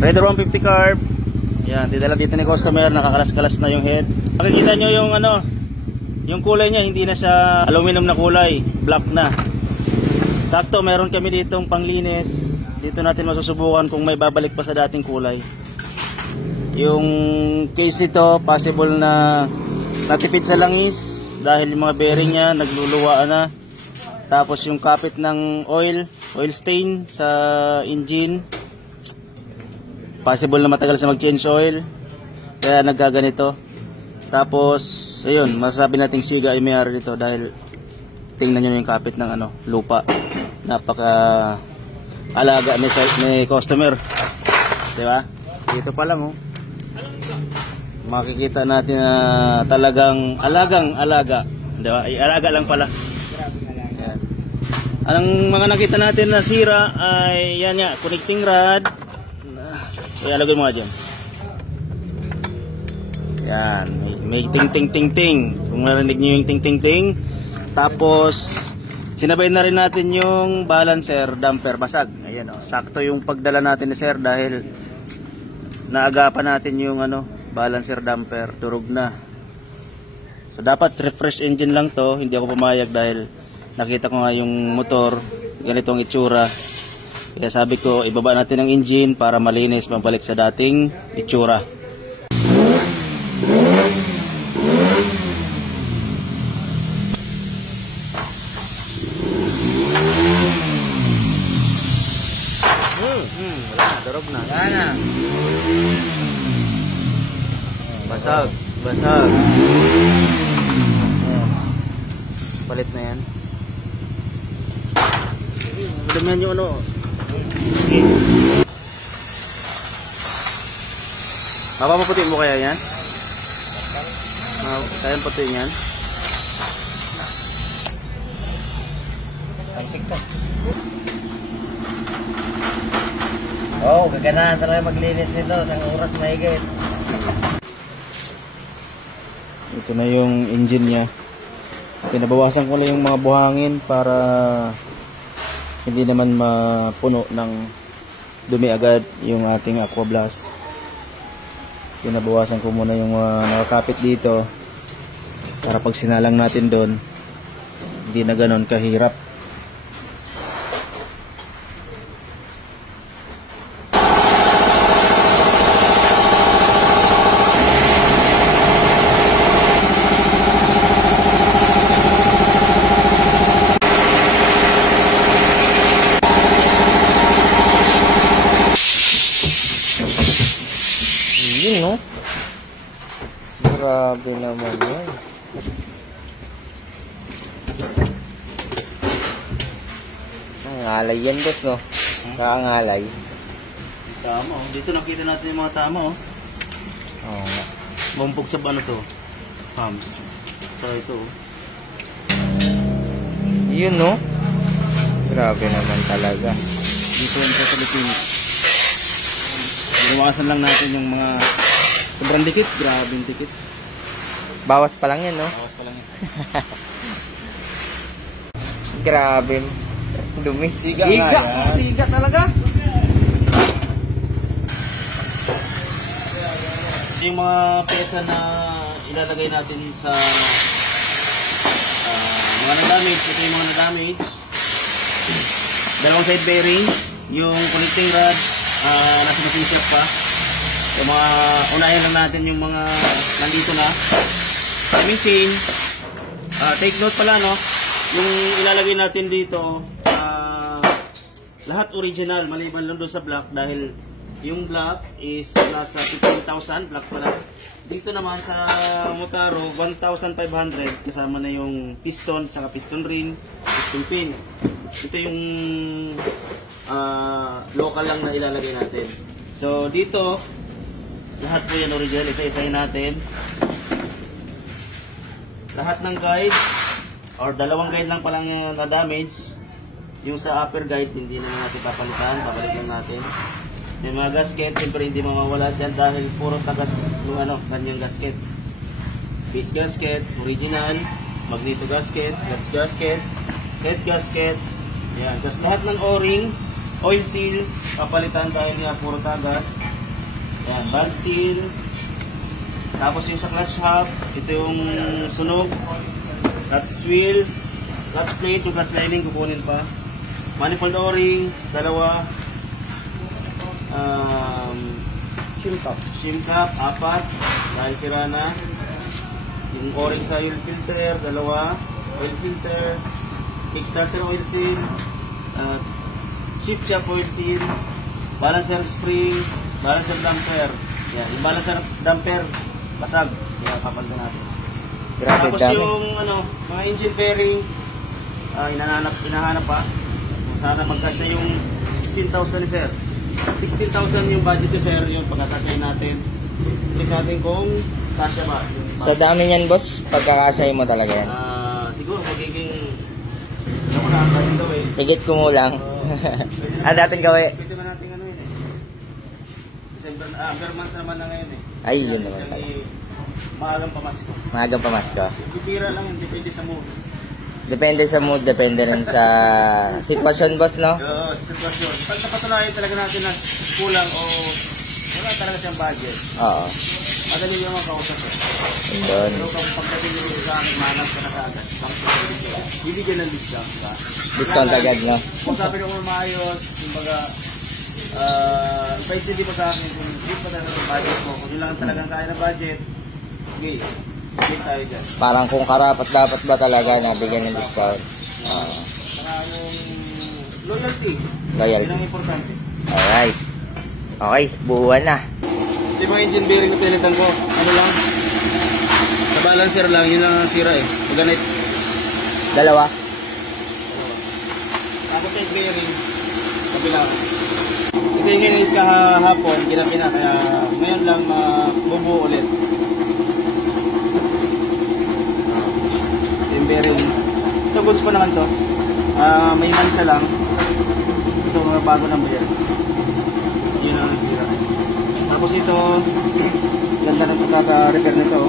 Raider 150 carb. Yan, didala dito ni customer, nakakalas-kalas na yung head. Makikita nyo yung ano, yung kulay niya, hindi na siya aluminum na kulay, black na. Sakto, meron kami ditong panglinis. Dito natin masusubukan kung may babalik pa sa dating kulay. Yung case nito, possible na natipid sa langis dahil yung mga bearing niya nagluluwaan na. Tapos yung kapit ng oil stain sa engine, possible na matagal sa mag-change oil, kaya nagkaganito. Tapos ayun, masasabi nating siga ay mayroon dito dahil tingnan nyo yung kapit ng ano, lupa. Napaka alaga ni customer, diba? Dito pa lang, oh, makikita natin na talagang alaga, diba? Ay, alaga lang pala. Yan. Ang mga nakita natin na sira ay yan nga, connecting rod. Kaya lagay mo nga dyan. Yan, may ting-ting-ting-ting. Kung narinig nyo yung ting-ting-ting. Tapos sinabay na rin natin yung balancer damper basag. Ayan, oh, sakto yung pagdala natin ni sir dahil naagapan natin yung ano, balancer damper, durog na. So dapat refresh engine lang to. Hindi ako pumayag dahil nakita ko nga yung motor ganitong itsura. Kaya sabi ko ibaba natin ang engine para malinis, mabalik sa dating itsura. Wala, durog na. Wala na. Basag. Palit na yan. Damihan yung ano. Okay. Mapapaputin mo kaya yan? Kaya putin yan? Tansik to. Oh, gaganahan talaga maglinis nito ng oras na higit. Ito na yung engine niya. Pinabawasan ko lang yung mga buhangin para hindi naman mapuno ng dumi agad yung ating Aqua Blast. Pinabawasan ko muna yung nakakapit dito para pag sinalang natin doon hindi na ganon kahirap. Yun, no? Grabe naman yan. Ang alay yan, boss, no? Kaangalay. Tama, oh. Dito nakita natin yung mga tama, oh. Oo nga. Bumpog sa ano to? Hams. So, ito, oh. Yun, no? Grabe naman talaga. Dito yung sa Pilipinas. Iwasan lang natin yung mga sobrang dikit, grabe yung dikit. Bawas pa lang yan, no? Bawas pa lang yan. Grabe. Dumi. Siga talaga. Yung mga pesa na ilalagay natin sa mga na-damage. Ito yung mga na-damage. Dalawang side bearing. Yung connecting rod. Nasa machine shop pa. So mga unahin lang natin yung mga nandito na. Timing chain. Take note pala, no, yung ilalagay natin dito lahat original maliban lang doon sa black dahil yung black is nasa 15,000 black pala. Dito naman sa Motaro 1,500 kasama na yung piston saka piston ring, piston pin. Ito yung local lang na ilalagay natin. So dito lahat po yan original. Isa-isahin natin lahat ng guide or dalawang guide lang palang na damage. Yung sa upper guide hindi na natin papalitan, babalik lang natin. May mga gasket siyempre hindi mawawala dyan dahil puro tagas yung kanyang gasket. Base gasket, original, magneto gasket, clutch gasket, head gasket. Yan, just lahat ng o-ring Oil seal, papalitan dahil nga puro tagas. Yan, valve seal. Tapos yung sa clutch hub, ito yung sunog. Clutch wheel, clutch plate, yung clutch lining, kukunin pa. Manifold o-ring, dalawa. Shim cap, 4. Dahil sira na. Yung o-ring sa oil filter, dalawa. Oil filter. Kickstarter oil seal. Shift shaft oil seal. Balancer spring. Balancer damper. Yan. Yung balancer damper, basag. Kaya kapaldo natin. Grabe, tapos dami. yung mga engine bearing, hinahanap pa. Sana magkasya yung 16,000 ni sir. 16,000 yung budget ni sir, yung pagkakasya natin. Check natin kung kasya ba. Sa dami niyan, boss, pagkakasyahin mo talaga yan. Siguro magiging nakakain daw eh. Higit kumulang. Dating gawin. Pwede ba natin ano yun eh. December, months naman na ngayon eh. Ay, yun naman pala. Maagang pamasko. Maagang pamasko. Bibira lang yun, depende sa mood. Depende sa mood, depende rin sa sitwasyon, boss, no? Oo, sitwasyon. Pag napatunayan talaga natin na kulang o wala talaga siyang budget. Oo. Madali yung mga kausap eh. Doon. Pero kung pagdating nyo sa akin, manap ka na kaagad. Bibigyan ng discount, diba? Discount agad, no? Kung sabi ko kung maayos, kumbaga, kahit hindi pa sa akin, kung hindi pa talaga ng budget mo, kung yun lang talagang kaya ng budget, okay, okay tayo dyan. Parang kung karapat dapat ba talaga nabigyan ng discount. Saka yung loyalty. Loyalty. Yun ang importante. Alright. Okay, buuan na. Ito yung mga engine bearing na pinitan ko. Ano lang? Sa balancer lang, yun lang ang sira eh. Maganit. Dalawa. Tapos yung bearing, kabila. Ito yung ginis kahapon, ginabi na. Kaya ngayon lang bubuo ulit. Yung bearing. Ito goods pa naman to. May mansa lang. Ito mga bago ng bearing. Yun ang sira. Tapos ito, ganda na pagkaka-repair nito.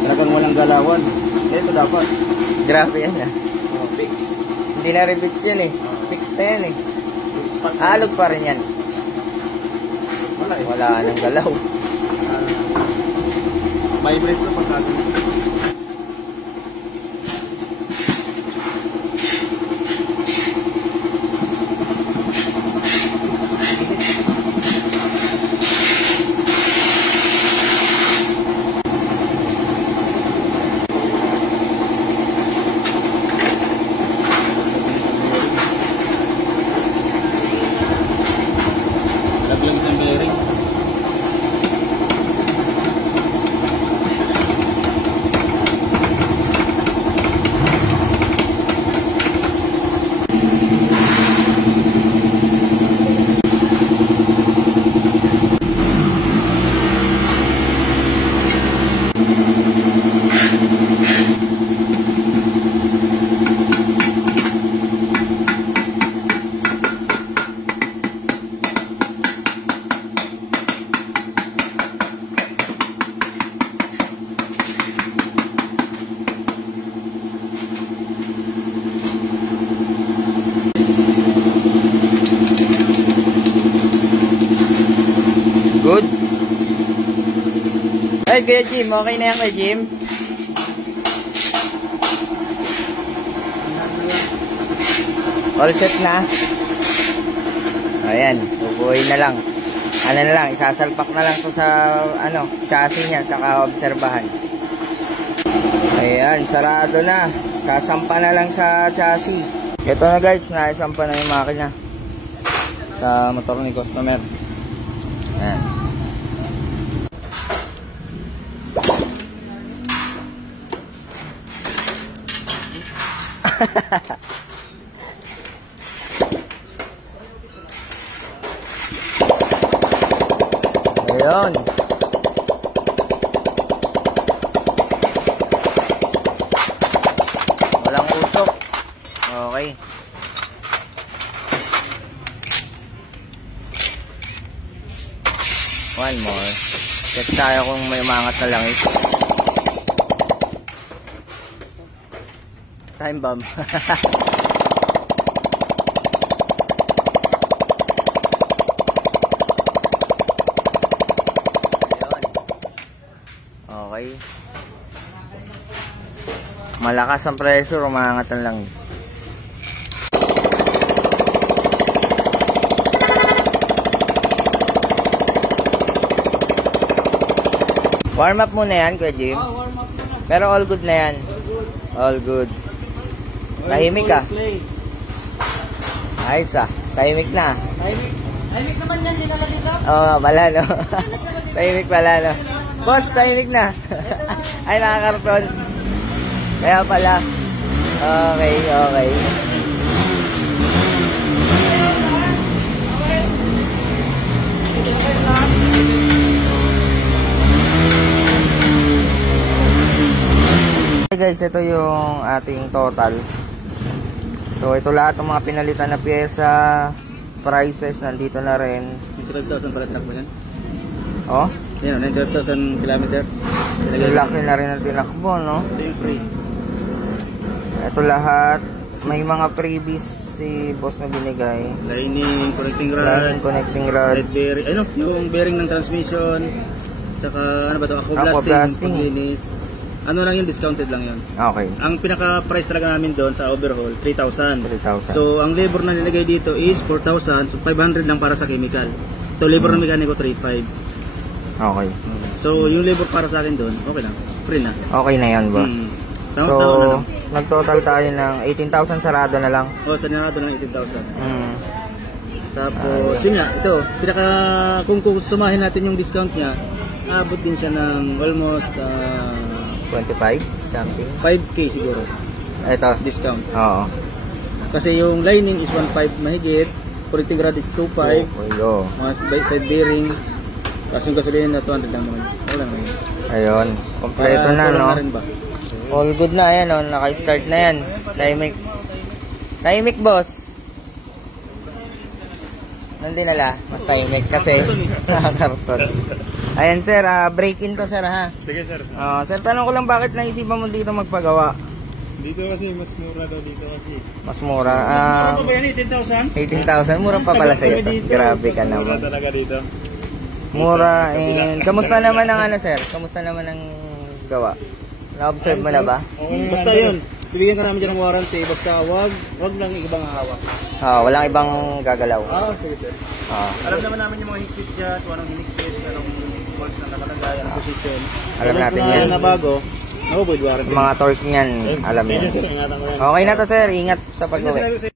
Talagang walang galawan. Ito dapat. Grabe yan, ah. Fix. Hindi na rebits yun, eh. Fix na yan, eh. Spot. Alog pa rin yan. Wala eh. Wala nang galaw. Vibrate na pagkaka. Laglag sa bearing. Good. Ay, Kuya Jim. Okay na yan, Kuya Jim? All set na. Ayan. Bubuhay na lang. Ano na lang. Isasalpak na lang to sa chassis niya. Tsaka obserbahan. Ayan. Sarado na. Sasampa na lang sa chassis. Ito na guys. Naisampa na yung makina sa motor ni customer. Ayan. Ayun. Walang usok. Okay. One more. Check tayo kung may umangat na langis. Time bomb. Okay. Malakas ang pressure, umangat ang langis. Warm up muna yan, Kuya Jim. Warm up muna. Pero all good na yan. All good. Tahimik ka. Ayos ah. Tahimik na. Tahimik naman yan, hindi na dito. Oo, wala no. Tahimik pala no. Boss, tahimik na. Ay, nakakarton. Kaya pala. Okay, okay. Okay guys, ito yung ating total. So ito lahat ng mga pinalitan na pyesa, prices, nandito na rin. 12,000 pala tinakbo yan. Oh? Yan, 9,000 kilometer. Laki na rin ang tinakbo, no? Ito yung free. Ito lahat. May mga freebies si boss na binigay. Lining, connecting rod. Lining, connecting rod. Side bearing. Ano? Yung bearing ng transmission. Tsaka ano ba ito? Aqua blasting. Paglinis. Ano lang yun? Discounted lang yun. Okay. Ang pinaka-price talaga namin doon sa overhaul, 3,000. 3,000. So, ang labor na nilagay dito is 4,000. So, 500 lang para sa chemical. So, labor ng mekaniko, 3,500. Okay. So, yung labor para sa akin doon, okay lang. Free na. Okay na yan, boss. Tama, so, tama na lang. nag-total tayo ng 18,000 sarado na lang. O, sa narado ng 18,000. Tapos, yun nga, ito, kung sumahin natin yung discount niya, abot din siya ng almost 25 something. 5K siguro. Ito. Discount. Oo. Kasi yung lining is 1.5 mahigit, connecting rod is 2.5, mga side bearing, tapos yung gasolina na 200 lang naman. Wala naman yun. Ayun, kompleto na, no? All good na yan, no? Naka-start na yan. Tahimik. Tahimik, boss. Nandun nala, mas tahimik kasi nakakarton. Ayan sir, break-in to sir ha. Sige sir. Sir, tanong ko lang bakit naisipan mo dito magpagawa? Dito kasi mas mura daw dito kasi. Mas mura. Mas mura pa yan, 18,000? 18,000, mura pa pala sa'yo to. Grabe ka naman. Mura talaga dito. Mura and kamusta naman ang ano sir? Kamusta naman ang gawa? Na-observe mo na ba? Basta yun. Bibigyan ka namin dyan ng warranty. Basta wag lang ibang hawak. Walang ibang gagalaw. Sige sir. Alam naman namin yung mga higpit dyan, kung anong hinigpit, anong bolts na nakalagay, anong position. Alam natin yan. Na bago, no void warranty. Mga torque niyan, alam yan. Okay na to sir, ingat sa pag-uwi.